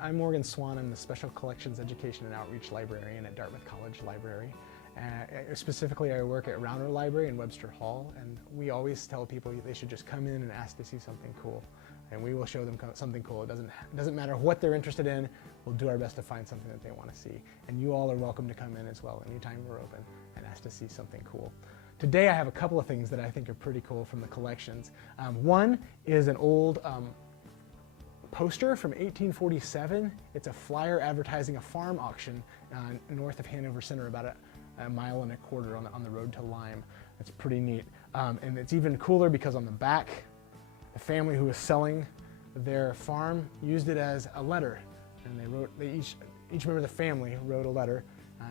I'm Morgan Swan. I'm the Special Collections Education and Outreach Librarian at Dartmouth College Library. Specifically, I work at Rauner Library in Webster Hall, and we always tell people they should just come in and ask to see something cool, and we will show them something cool. It doesn't matter what they're interested in. We'll do our best to find something that they want to see, and you all are welcome to come in as well anytime we're open and ask to see something cool. Today, I have a couple of things that I think are pretty cool from the collections. One is an old poster from 1847. It's a flyer advertising a farm auction north of Hanover Center, about a mile and a quarter on the road to Lyme. It's pretty neat. And it's even cooler because on the back, the family who was selling their farm used it as a letter. And each member of the family wrote a letter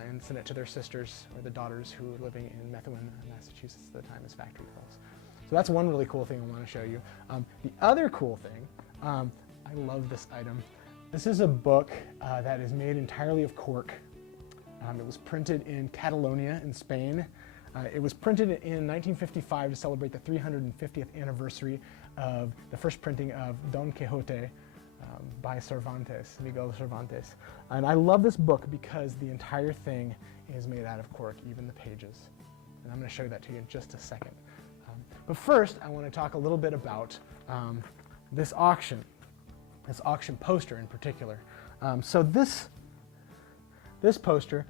and sent it to their sisters or the daughters who were living in Methuen, Massachusetts at the time as factory girls. So that's one really cool thing I want to show you. The other cool thing, I love this item. This is a book that is made entirely of cork. It was printed in Catalonia in Spain. It was printed in 1955 to celebrate the 350th anniversary of the first printing of Don Quixote by Cervantes, Miguel Cervantes. And I love this book because the entire thing is made out of cork, even the pages. And I'm going to show that to you in just a second. But first, I want to talk a little bit about this auction poster in particular. So this poster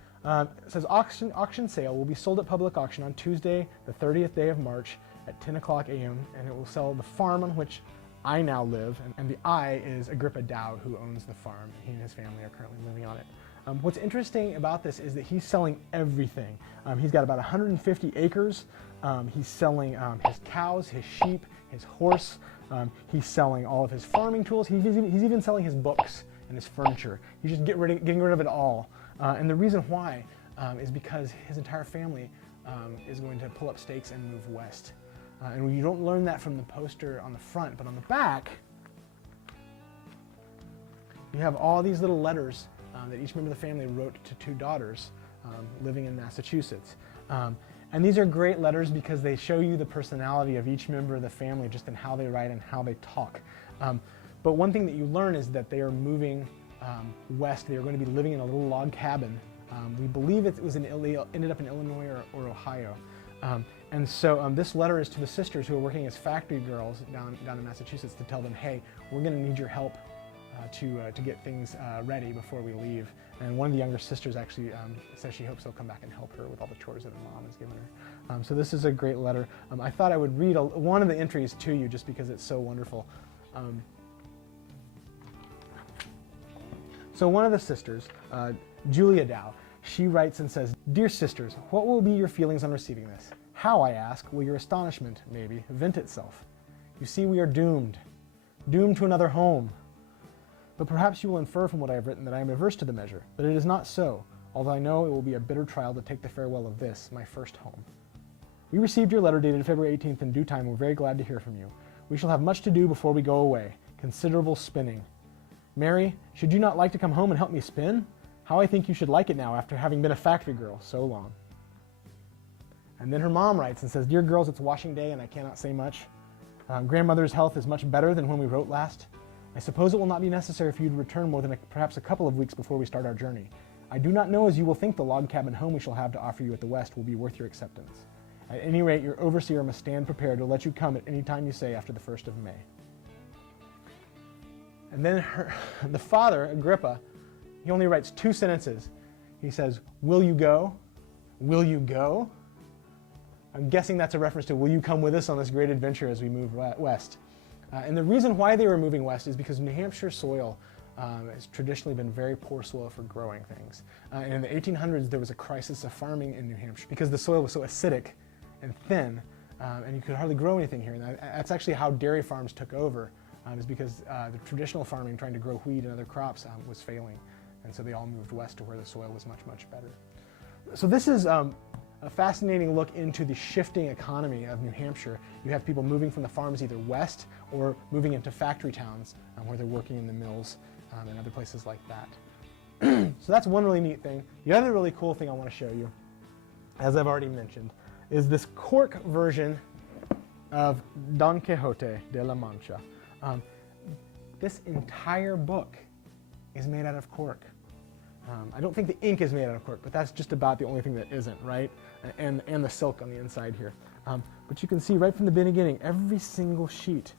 says auction sale will be sold at public auction on Tuesday, the 30th day of March at 10 o'clock a.m. and it will sell the farm on which I now live, and the I is Agrippa Dowd, who owns the farm. He and his family are currently living on it. What's interesting about this is that he's selling everything. He's got about 150 acres. He's selling his cows, his sheep, his horse. He's selling all of his farming tools. He's even selling his books and his furniture. He's just getting rid of it all. And the reason why is because his entire family is going to pull up stakes and move west. And you don't learn that from the poster on the front, but on the back, you have all these little letters that each member of the family wrote to two daughters living in Massachusetts. And these are great letters because they show you the personality of each member of the family just in how they write and how they talk. But one thing that you learn is that they are moving west. They are going to be living in a little log cabin. We believe it ended up in Illinois or Ohio. And so this letter is to the sisters who are working as factory girls down in Massachusetts to tell them, hey, we're going to need your help to get things ready before we leave. And one of the younger sisters actually says she hopes they'll come back and help her with all the chores that her mom has given her. So this is a great letter. I thought I would read one of the entries to you just because it's so wonderful. So one of the sisters, Julia Dow, she writes and says, "Dear sisters, what will be your feelings on receiving this? How, I ask, will your astonishment, maybe, vent itself? You see, we are doomed to another home. But perhaps you will infer from what I have written that I am averse to the measure, but it is not so, although I know it will be a bitter trial to take the farewell of this, my first home. We received your letter dated February 18th in due time, and we're very glad to hear from you. We shall have much to do before we go away, considerable spinning. Mary, should you not like to come home and help me spin? How I think you should like it now after having been a factory girl so long." And then her mom writes and says, "Dear girls, it's washing day and I cannot say much. Grandmother's health is much better than when we wrote last. I suppose it will not be necessary for you to return more than perhaps a couple of weeks before we start our journey. I do not know as you will think the log cabin home we shall have to offer you at the West will be worth your acceptance. At any rate, your overseer must stand prepared to let you come at any time you say after the 1st of May." And then the father, Agrippa, he only writes 2 sentences. He says, "Will you go? Will you go?" I'm guessing that's a reference to, will you come with us on this great adventure as we move west? And the reason why they were moving west is because New Hampshire soil has traditionally been very poor soil for growing things. And in the 1800s, there was a crisis of farming in New Hampshire because the soil was so acidic and thin, and you could hardly grow anything here. And that's actually how dairy farms took over, is because the traditional farming, trying to grow wheat and other crops, was failing. And so they all moved west to where the soil was much, much better. So this is a fascinating look into the shifting economy of New Hampshire. You have people moving from the farms either west or moving into factory towns where they're working in the mills and other places like that. So that's one really neat thing. The other really cool thing I want to show you, as I've already mentioned, is this cork version of Don Quixote de la Mancha. This entire book is made out of cork. I don't think the ink is made out of cork, but that's just about the only thing that isn't, right? And the silk on the inside here. But you can see right from the beginning, every single sheet,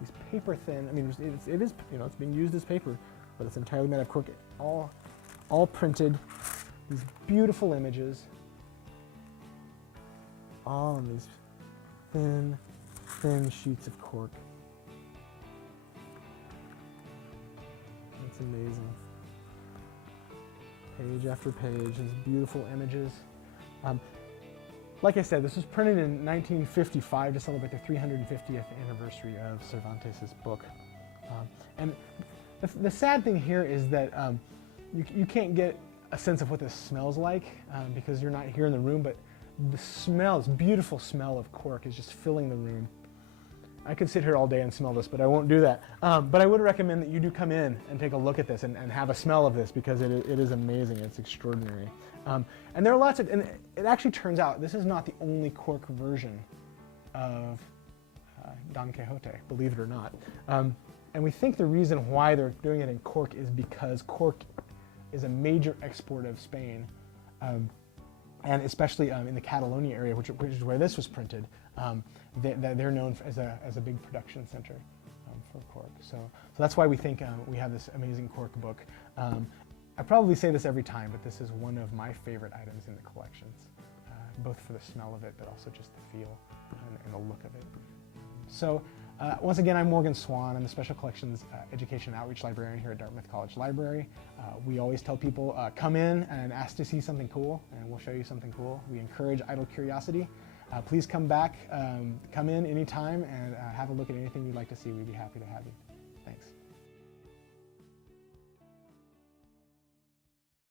these paper thin, I mean, it is, you know, it's being used as paper, but it's entirely made out of cork. All printed, these beautiful images, all on these thin sheets of cork. It's amazing. Page after page, these beautiful images. Like I said, this was printed in 1955 to celebrate the 350th anniversary of Cervantes' book. And the sad thing here is that you can't get a sense of what this smells like because you're not here in the room, but the smell, this beautiful smell of cork is just filling the room. I could sit here all day and smell this, but I won't do that. But I would recommend that you do come in and take a look at this and have a smell of this because it is amazing. It's extraordinary. And there are lots of, and it actually turns out this is not the only cork version of Don Quixote, believe it or not. And we think the reason why they're doing it in cork is because cork is a major export of Spain. And especially in the Catalonia area, which is where this was printed, they're known as a big production center for cork. So that's why we think we have this amazing cork book. I probably say this every time, but this is one of my favorite items in the collections, both for the smell of it, but also just the feel and the look of it. So once again, I'm Morgan Swan. I'm the Special Collections Education and Outreach Librarian here at Dartmouth College Library. We always tell people, come in and ask to see something cool, and we'll show you something cool. We encourage idle curiosity. Please come back, come in anytime, and have a look at anything you'd like to see. We'd be happy to have you. Thanks.